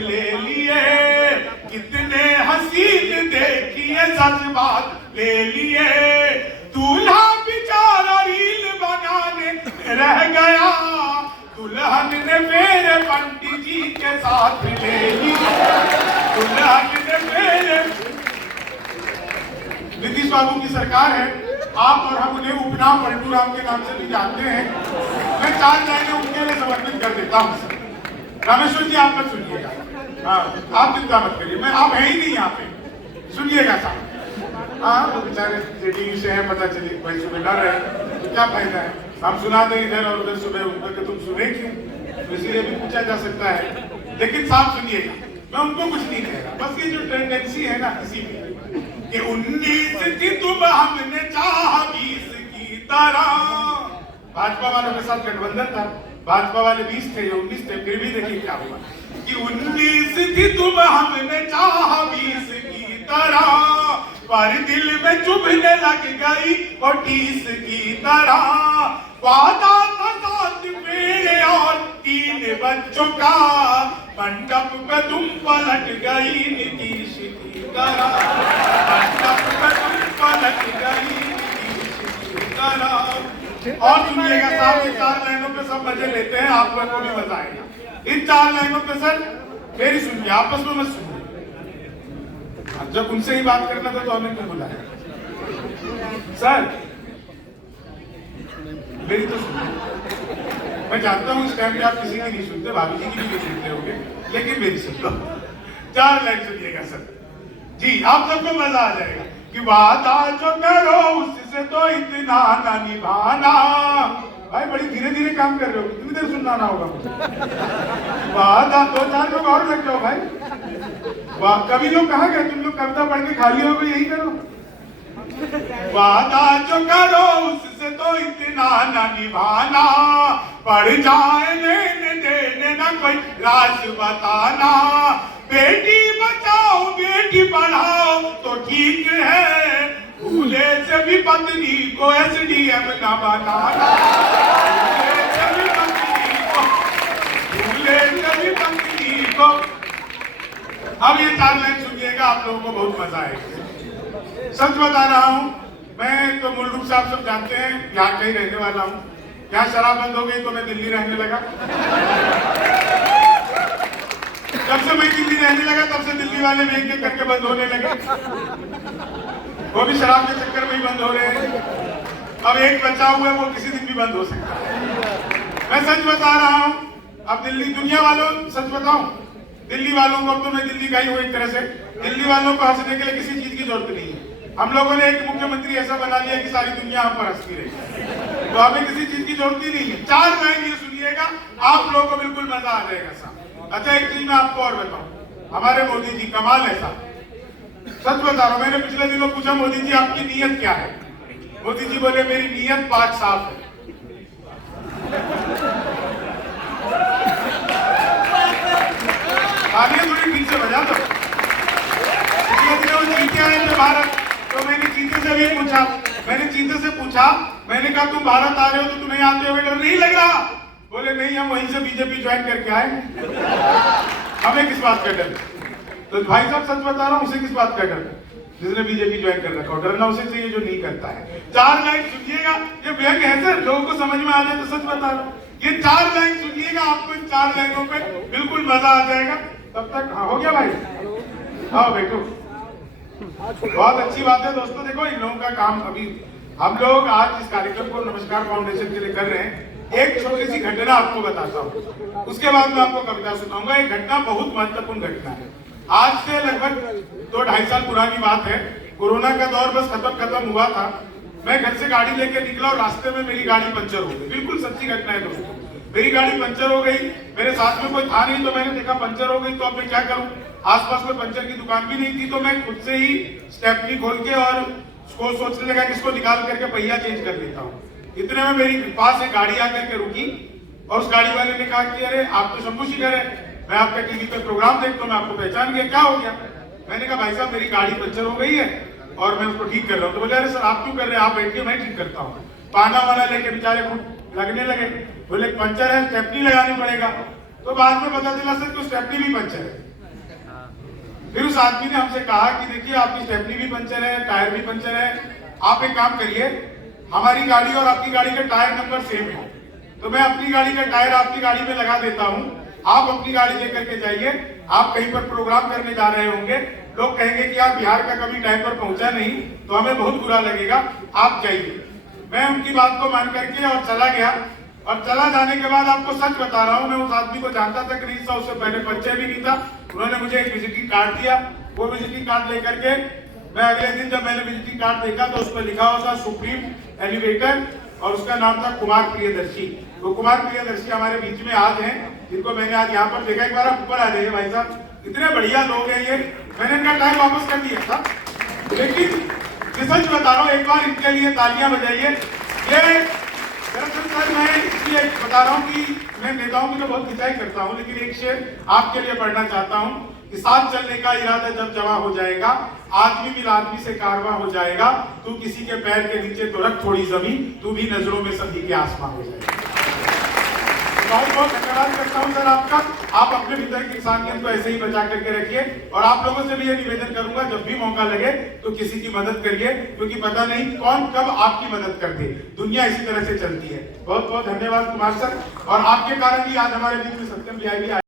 ले लिए, कितने हसीन देखिए सच बात ले लिए। दूल्हा बेचारा रील बनाने रह गया, दुल्हन ने मेरे पंडित जी के साथ ले लिया। दुल्हन ने मेरे, नीतीश बाबू की सरकार है, आप और हम उन्हें उपनाम पलटू राम के नाम से भी जानते हैं। मैं 4 लाइनें उनके लिए समर्पित कर देता हूँ। रामेश्वर जी आप मत सुनिएगा, हाँ आप चिंता मत करिए, मैं आप है ही नहीं यहाँ पे, सुनिएगा साहब। हाँ वो बेचारे जेडीयू से हैं, पता चले भाई सुबह डर रहे तो क्या फायदा है, हम सुना दें इधर और उधर सुबह उनका कि तुम सुने क्यों, तो इसीलिए भी पूछा जा सकता है। लेकिन साहब सुनिएगा, मैं उनको कुछ नहीं कहेगा, बस ये जो टेंडेंसी है ना किसी भी कि 19 थी तुम हमने चाह 20 की तरह। भाजपा वालों के साथ गठबंधन था, भाजपा वाले 20 थे, 19 थे, फिर भी देखिए क्या हुआ कि 19 थी तुम हमने चाह 20 की तरह, पर दिल में चुभने लग गई और 30 की तरह। वादा था 7 पेड़ और 3 बच्चों का, मंडप पे तुम पलट गई नीतीश की तरह, मंडप पे तुम पलट गई नीतीश की तरह। और सुनिएगा साहब, ये 4 लाइनों पे सब मजे लेते हैं, आप लोगों को भी मजा आएगा। इन 4 लाइनों पे सर मेरी सुनिए, आपस में मत सुनिए। जब उनसे ही बात करना था तो हमें क्यों बुलाया? सर मेरी तो सुनिए, मैं जानता हूँ इस टाइम पे आप किसी की नहीं सुनते, भाभी जी की भी नहीं सुनते होंगे, लेकिन मेरी सुन लो। 4 लाइन सुनिएगा सर जी, आप सबको मजा आ जाएगा कि वादा जो करो उससे तो इतना ना निभाना। भाई बड़ी धीरे धीरे काम कर रहे हो, कितनी देर सुनना ना होगा मुझे। वादा 2-4 लोग और लग जाओ भाई। कभी लोग कहा गए तुम लोग कविता पढ़ के खाली हो गए, यही करो। वादा जो करो उससे तो इतना ना निभाना, पड़ जाए लेने देने ना कोई राज बताना। बेटी बचाओ बेटी पढ़ाओ तो ठीक है, भूले से भी पत्नी को SDM ना बनाना। भूले से भी पत्नी को। अब ये 4 लाइन सुनिएगा, आप लोगों को बहुत मजा आएगा। सच बता रहा हूँ, मैं तो मूल रूप से आप सब जानते हैं यहाँ कहीं रहने वाला हूँ। यहाँ शराब बंद हो गई तो मैं दिल्ली रहने लगा। जब से मैं दिल्ली रहने लगा तब से दिल्ली वाले भी एक-एक करके बंद होने लगे, वो भी शराब के चक्कर में ही बंद हो रहे हैं। अब एक बचा हुआ है, वो किसी दिन भी बंद हो सकता है। मैं सच बता रहा हूँ, अब दिल्ली दुनिया वालों, सच बताऊं दिल्ली वालों को, अब तो मैं दिल्ली का ही हूँ एक तरह से, दिल्ली वालों को हंसने के लिए किसी चीज की जरूरत नहीं है। हम लोगों ने एक मुख्यमंत्री ऐसा बना लिया कि सारी दुनिया हम पर हंसती रही, तो हमें किसी चीज की जरूरत ही नहीं है। 4 लाइन ये सुनिएगा, आप लोगों को बिल्कुल मजा आ जाएगा साहब। अच्छा एक चीज मैं आपको और बताऊं, हमारे मोदी जी कमाल है साहब, सच बता रहा हूं। मैंने पिछले दिनों पूछा मोदी जी आपकी नीयत क्या है, मोदी जी बोले मेरी नीयत 5 साफ है। आगे थोड़ी ठीक से बजा दो। पिछले दिनों चीते आए थे भारत, तो मैंने चीते से भी पूछा, मैंने कहा तुम भारत आ रहे हो तो तुम्हें आते हुए डर नहीं लग रहा? बोले नहीं, हम वहीं से बीजेपी ज्वाइन करके आए, हमें किस बात का डर। तो भाई साहब सच बता रहा हूँ, उसे किस बात का डर, जिसने बीजेपी ज्वाइन कर रखा हो। डरना उसे चाहिए जो नहीं करता है। 4 लाइन सुनिएगा, ये व्यंग है सर, लोगों को समझ में आ जाए तो सच बता रहा हूँ। ये 4 लाइन सुनिएगा, आपको इन 4 लाइनों पे बिल्कुल मजा आ जाएगा। तब तक हाँ हो गया भाई, हाँ बैठो। बहुत अच्छी बात है दोस्तों, देखो इन लोगों का काम, अभी हम लोग आज इस कार्यक्रम को नमस्कार फाउंडेशन के लिए कर रहे हैं। एक छोटी सी घटना आपको बताता हूँ, उसके बाद मैं आपको कविता सुनाऊंगा। एक घटना बहुत महत्वपूर्ण घटना है, आज से लगभग 2-2.5 साल पुरानी बात है। कोरोना का दौर बस खत्म हुआ था। मैं घर से गाड़ी लेके निकला और रास्ते में मेरी गाड़ी पंचर हो गई। बिल्कुल सच्ची घटना है दोस्तों, मेरी गाड़ी पंचर हो गई। मेरे साथ में कोई था नहीं, तो मैंने देखा पंचर हो गई तो अब मैं क्या करूं। आसपास में पंचर की दुकान भी नहीं थी, तो मैं खुद से ही स्टेपनी खोल के और उसको सोचने लगा कि इसको निकाल करके पहिया चेंज कर लेता हूँ। इतने में मेरी पास एक गाड़ी आकर के रुकी और उस गाड़ी वाले ने कहा कि अरे आप तो शंभू शिखर है, मैं आपका टीवी पे प्रोग्राम देखता हूँ, मैं आपको पहचान गया, क्या हो गया? मैंने कहा भाई साहब मेरी गाड़ी पंचर हो गई है और मैं उसको ठीक कर रहा हूँ। तो बोले अरे सर आप क्यों कर रहे हैं, आप बैठिए मैं ठीक करता हूँ। पाना वाला लेके बेचारे को लगने लगे, बोले पंचर है स्टेपनी लगानी पड़ेगा। तो बाद में पता चला सर कि स्टेपनी भी पंचर है। फिर उस आदमी ने हमसे कहा कि देखिए आपकी स्टेपनी भी पंचर है, टायर भी पंचर है, आप एक काम करिए, हमारी गाड़ी और आपकी गाड़ी के टायर नंबर सेम है, तो मैं अपनी गाड़ी का टायर आपकी गाड़ी में लगा देता हूं, आप अपनी गाड़ी लेकर के जाइए, आप कहीं पर प्रोग्राम करने जा रहे होंगे, लोग कहेंगे कि आप बिहार का कभी टाइम पर पहुंचा नहीं, तो हमें बहुत बुरा लगेगा, आप जाइए। मैं उनकी बात को मान करके और चला गया, और चला जाने के बाद आपको सच बता रहा हूं, मैं उस आदमी को जानता तक नहीं था, उससे पहले परिचय भी नहीं था। उन्होंने मुझे एक विजिटिंग कार्ड दिया, वो विजिटिंग कार्ड लेकर के मैं अगले दिन जब मैंने विजिटिंग कार्ड देखा तो उस पर लिखा हुआ था सुप्रीम एलिवेटर, और उसका नाम था कुमार प्रियदर्शी। वो कुमार प्रियदर्शी हमारे बीच में आज हैं, जिनको मैंने आज यहाँ पर देखा। एक बार आप ऊपर आ जाइए भाई साहब, इतने बढ़िया लोग हैं ये। मैंने इनका टाइम वापस कर दिया था, लेकिन सच बता रहा हूँ, एक बार इनके लिए तालियां बजाइए। ये दरअसल सर मैं इसलिए बता रहा हूँ कि मैं नेताओं की तो बहुत खिंचाई करता हूँ, लेकिन एक शेर आपके लिए पढ़ना चाहता हूँ कि साथ चलने का इरादा जब जमा हो जाएगा, आदमी मिल आदमी से कारवा हो जाएगा, तू किसी के पैर के नीचे तो रख थोड़ी जमीन, तू भी नजरों में सभी के आसमान हो जाएगा। बहुत बहुत धन्यवाद करता हूँ सर आपका। आप अपने भीतर की इंसानियत को ऐसे ही बचा करके रखिए, और आप लोगों से भी ये निवेदन करूंगा, जब भी मौका लगे तो किसी की मदद करिए, क्योंकि पता नहीं कौन कब आपकी मदद कर दे। दुनिया इसी तरह से चलती है। बहुत बहुत धन्यवाद कुमार सर, और आपके कारण ही आज हमारे बीच में सत्यम भी